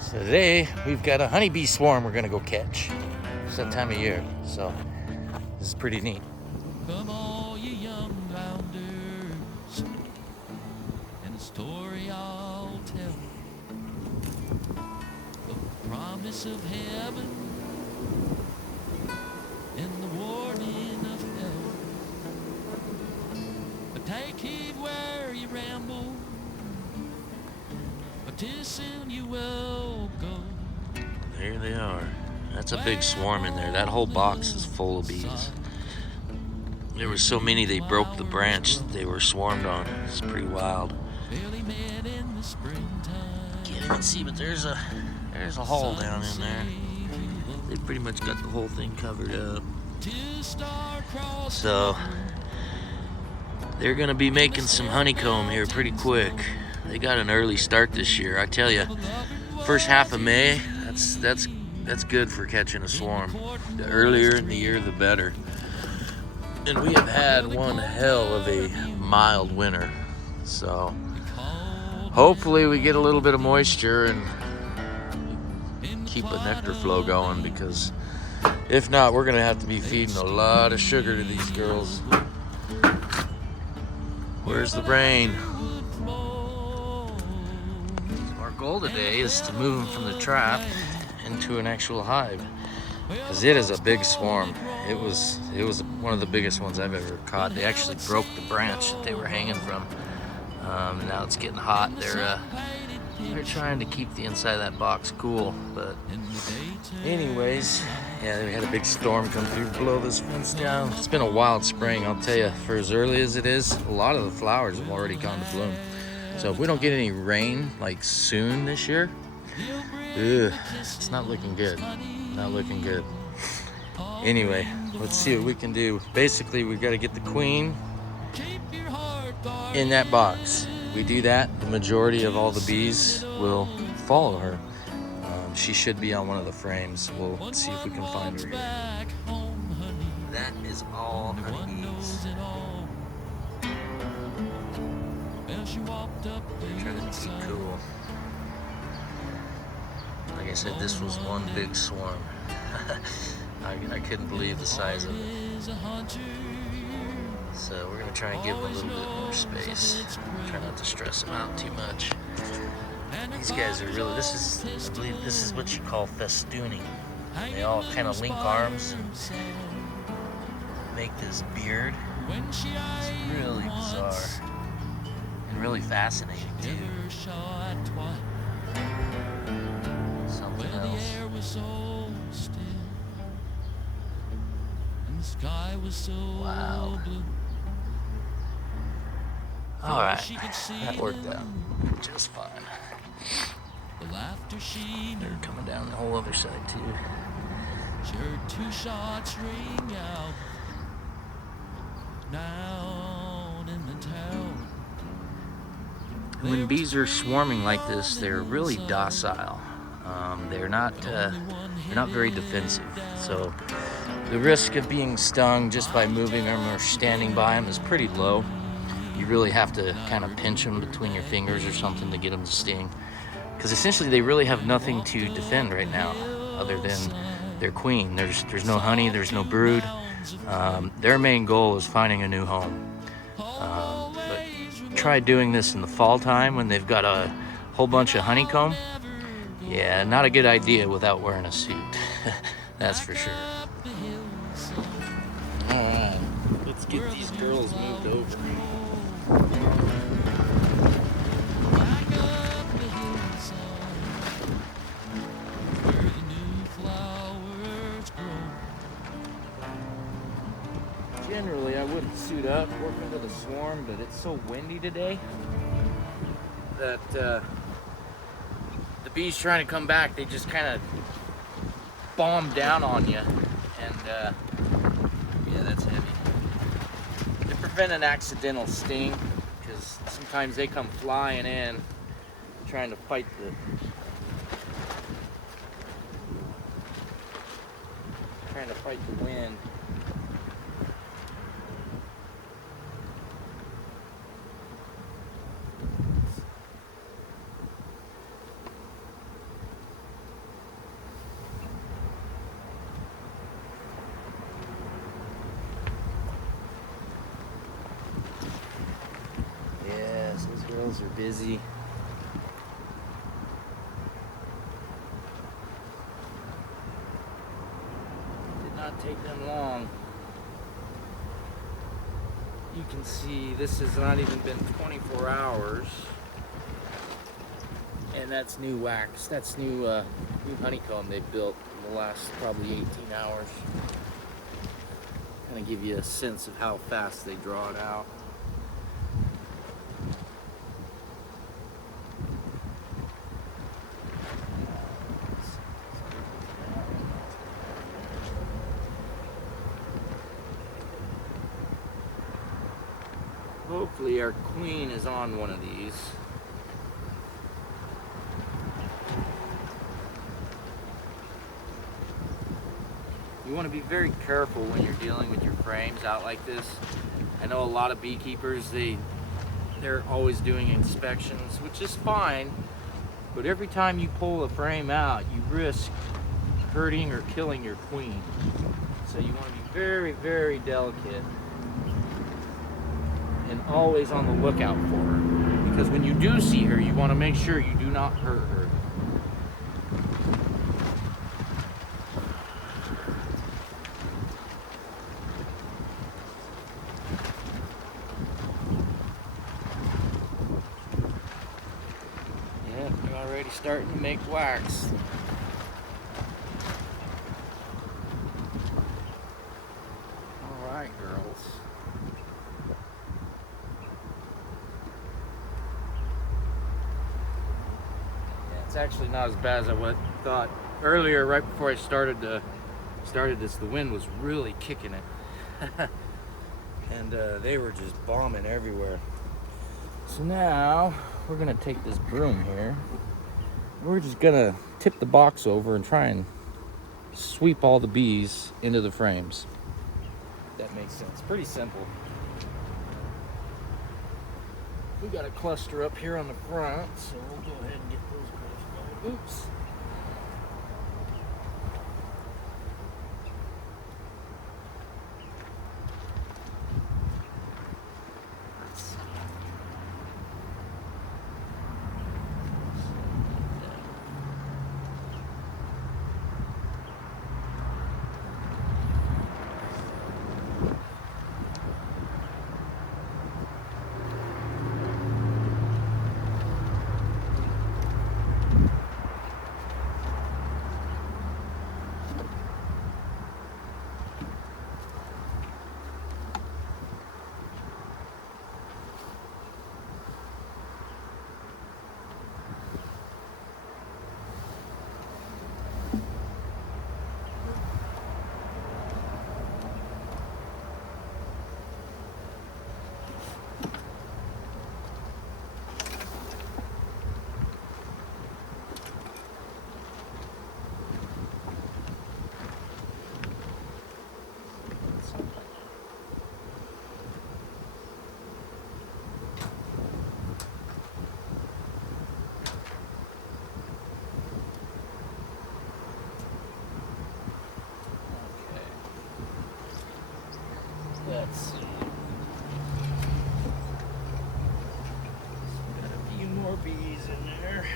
So today we've got a honeybee swarm we're gonna go catch. It's that time of year, so this is pretty neat. Come all you young rounders, and a story I'll tell of the promise of heaven and the warning of hell. But take heed where you ramble, or 'tis soon you will go. There they are. That's a big swarm in there. That whole box is full of bees. There were so many they broke the branch that they were swarmed on. It's pretty wild. Can't even see, but there's a hole down in there. They pretty much got the whole thing covered up. So they're gonna be making some honeycomb here pretty quick. They got an early start this year. I tell you, first half of May, that's good for catching a swarm. The earlier in the year, the better. And we have had one hell of a mild winter. So hopefully we get a little bit of moisture and keep a nectar flow going, because if not, we're gonna have to be feeding a lot of sugar to these girls. Where's the brain? Our goal today is to move them from the trap into an actual hive, because it is a big swarm. It was one of the biggest ones I've ever caught. They actually broke the branch that they were hanging from. Now it's getting hot. They're trying to keep the inside of that box cool. But anyways, yeah, we had a big storm come through, blow this fence down. It's been a wild spring, I'll tell you. For as early as it is, a lot of the flowers have already gone to bloom. So if we don't get any rain like soon this year, it's not looking good. Not looking good. Anyway, let's see what we can do. Basically, we've got to get the queen in that box. If we do that, the majority of all the bees will follow her. She should be on one of the frames. We'll see if we can find her here. That is all honeybees. They're trying to be cool. Like I said, this was one big swarm. I couldn't believe the size of it. So we're gonna try and give them a little bit more space. Try not to stress them out too much. These guys are really, I believe this is what you call festooning. They all kind of link arms and make this beard. It's really bizarre and really fascinating too. Something else. Wow. Alright, that worked out just fine. They're coming down the whole other side too. Two shots ring out down in the town. When bees are swarming like this, they're really docile. They're not very defensive. So the risk of being stung just by moving them or standing by them is pretty low. You really have to kind of pinch them between your fingers or something to get them to sting, because essentially they really have nothing to defend right now other than their queen. There's no honey, there's no brood. Their main goal is finding a new home. But try doing this in the fall time when they've got a whole bunch of honeycomb. Yeah, not a good idea without wearing a suit. That's for sure. Alright, let's get these girls moved over. Generally, I wouldn't suit up working with a swarm, but it's so windy today that the bees trying to come back, they just kind of bomb down on you, and yeah, that's heavy. To prevent an accidental sting, because sometimes they come flying in trying to fight the wind. Girls are busy. Did not take them long. You can see this has not even been 24 hours. And that's new wax. That's new honeycomb they built in the last probably 18 hours. Kind of give you a sense of how fast they draw it out. Hopefully our queen is on one of these. You want to be very careful when you're dealing with your frames out like this. I know a lot of beekeepers, they're always doing inspections, which is fine, but every time you pull a frame out, you risk hurting or killing your queen. So you want to be very, very delicate and always on the lookout for her. Because when you do see her, you want to make sure you do not hurt her. Yeah, they're already starting to make wax. All right, girls. It's actually not as bad as I thought. Earlier, right before I started this, the wind was really kicking it. And they were just bombing everywhere. So now, we're gonna take this broom here. We're just gonna tip the box over and try and sweep all the bees into the frames. If that makes sense. Pretty simple. We got a cluster up here on the front, so we'll go ahead and get those guys going. Oops. Let's see. Got a few more bees in there.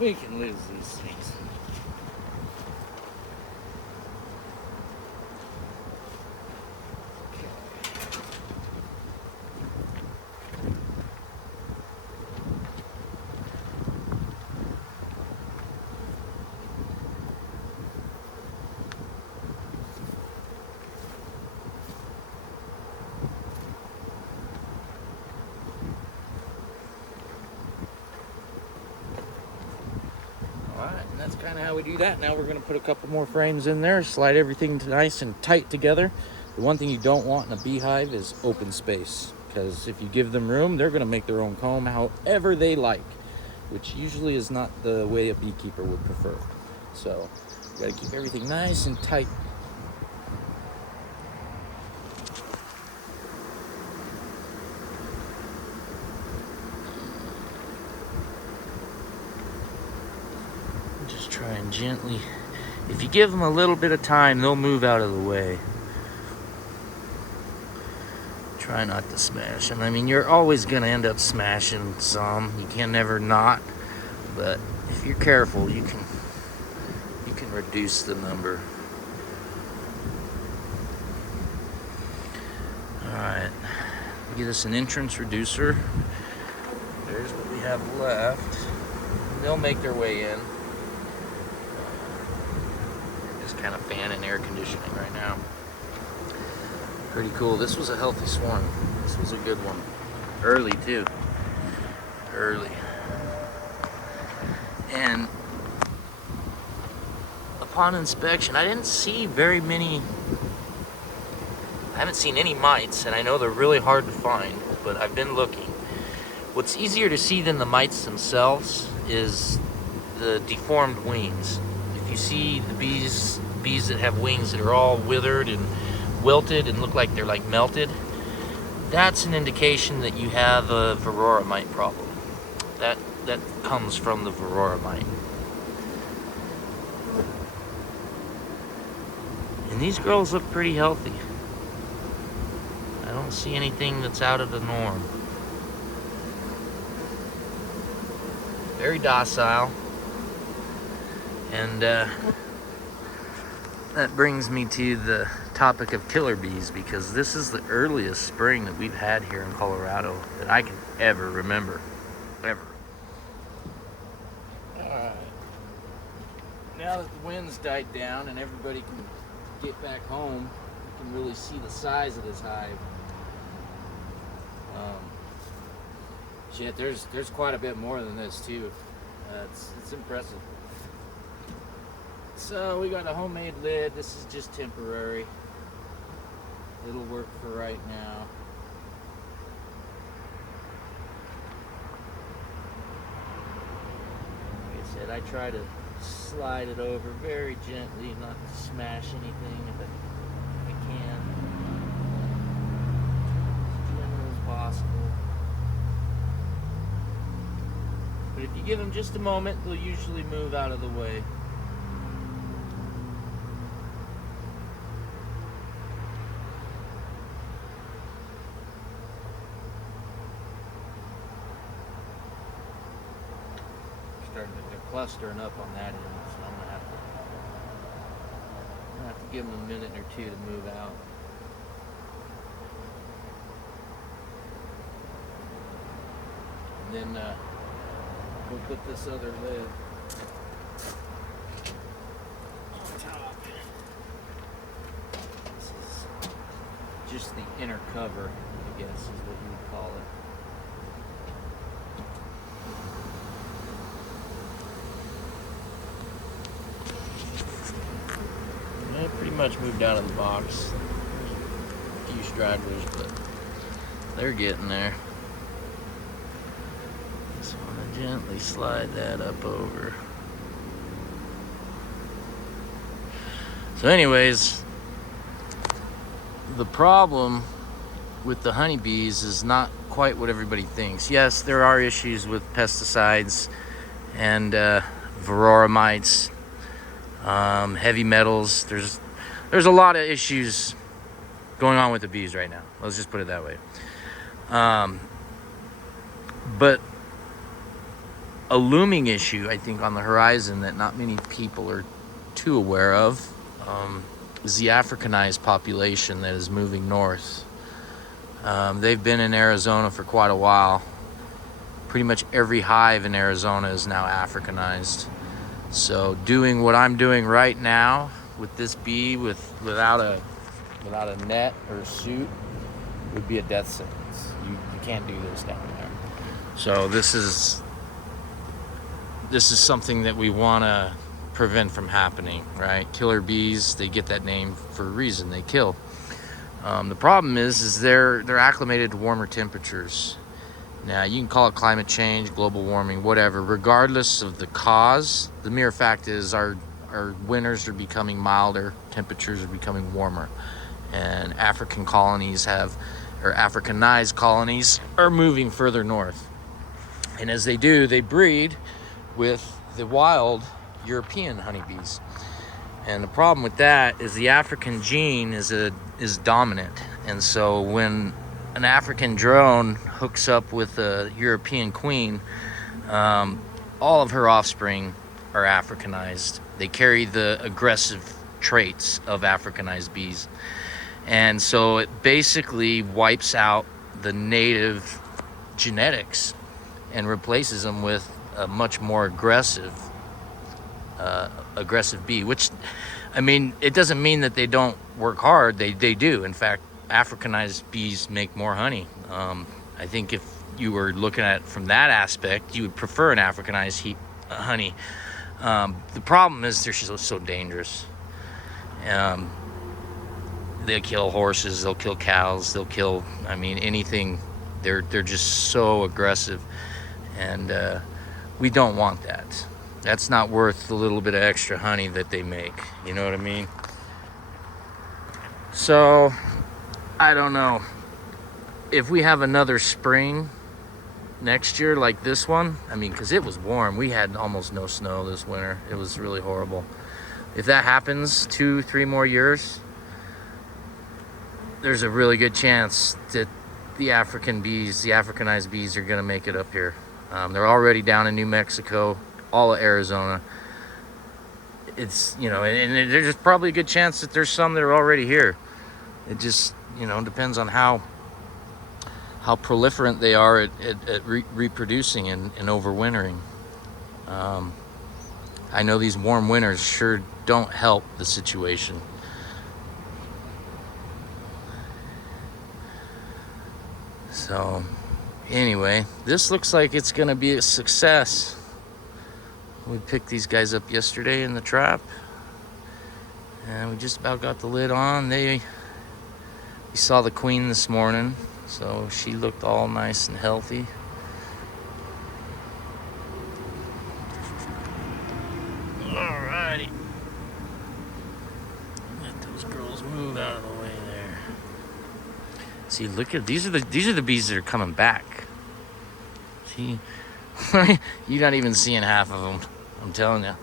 We can lose these things. All right, that's kind of how we do that. Now we're going to put a couple more frames in there, slide everything nice and tight together. The one thing you don't want in a beehive is open space, because if you give them room, they're going to make their own comb however they like, which usually is not the way a beekeeper would prefer. So you got to keep everything nice and tight. Just try and gently, if you give them a little bit of time, they'll move out of the way. Try not to smash them. I mean, you're always going to end up smashing some. You can never not. But if you're careful, you can reduce the number. Alright. Give us an entrance reducer. There's what we have left. They'll make their way in. Just kind of fan and air conditioning right now. Pretty cool. This was a healthy swarm. This was a good one. Early too. Early. And upon inspection, I didn't see very many. I haven't seen any mites, and I know they're really hard to find, but I've been looking. What's easier to see than the mites themselves is the deformed wings. If you see the bees that have wings that are all withered and wilted and look like they're like melted, that's an indication that you have a varroa mite problem. That comes from the varroa mite. And these girls look pretty healthy. I don't see anything that's out of the norm. Very docile. And that brings me to the topic of killer bees, because this is the earliest spring that we've had here in Colorado that I can ever remember. Ever. Alright. Now that the wind's died down and everybody can get back home, you can really see the size of this hive. Shit, there's quite a bit more than this too. It's impressive. So we got a homemade lid. This is just temporary. It'll work for right now. Like I said, I try to slide it over very gently, not to smash anything if I can. As gentle as possible. But if you give them just a moment, they'll usually move out of the way. They're clustering up on that end, so I'm gonna have to give them a minute or two to move out. And then we'll put this other lid on top. This is just the inner cover, I guess is what you would call it. Yeah, pretty much moved out of the box. A few stragglers, but they're getting there. Just want to gently slide that up over. So anyways, the problem with the honeybees is not quite what everybody thinks. Yes, there are issues with pesticides and varroa mites, heavy metals. There's a lot of issues going on with the bees right now. Let's just put it that way. But a looming issue, I think, on the horizon that not many people are too aware of is the Africanized population that is moving north. They've been in Arizona for quite a while. Pretty much every hive in Arizona is now Africanized. So doing what I'm doing right now with this bee without a net or a suit would be a death sentence. You can't do this down there. So this is something that we want to prevent from happening, right? Killer bees, they get that name for a reason. They kill. The problem is they're acclimated to warmer temperatures. Now, you can call it climate change, global warming, whatever. Regardless of the cause, the mere fact is our winters are becoming milder, temperatures are becoming warmer. And African colonies Africanized colonies are moving further north. And as they do, they breed with the wild European honeybees. And the problem with that is the African gene is dominant. And so when an African drone hooks up with a European queen, all of her offspring are Africanized. They carry the aggressive traits of Africanized bees. And so it basically wipes out the native genetics and replaces them with a much more aggressive bee, which, I mean, it doesn't mean that they don't work hard. They do. In fact, Africanized bees make more honey. I think if you were looking at it from that aspect, you would prefer an Africanized honey. The problem is they're so dangerous. They'll kill horses, they'll kill cows, they'll kill, I mean, anything. They're just so aggressive, and we don't want that. That's not worth the little bit of extra honey that they make. You know what I mean? So, I don't know. If we have another spring next year like this one, I mean, because it was warm. We had almost no snow this winter. It was really horrible. If that happens 2-3 more years, there's a really good chance that the Africanized bees are going to make it up here. They're already down in New Mexico, all of Arizona. It's, you know, and there's probably a good chance that there's some that are already here. It just, you know, depends on how proliferant they are at reproducing and overwintering. I know these warm winters sure don't help the situation. So, anyway, this looks like it's gonna be a success. We picked these guys up yesterday in the trap, and we just about got the lid on. We saw the queen this morning, so she looked all nice and healthy. Alrighty, let those girls move out of the way there. See, look at these are the bees that are coming back. See, you're not even seeing half of them. I'm telling you.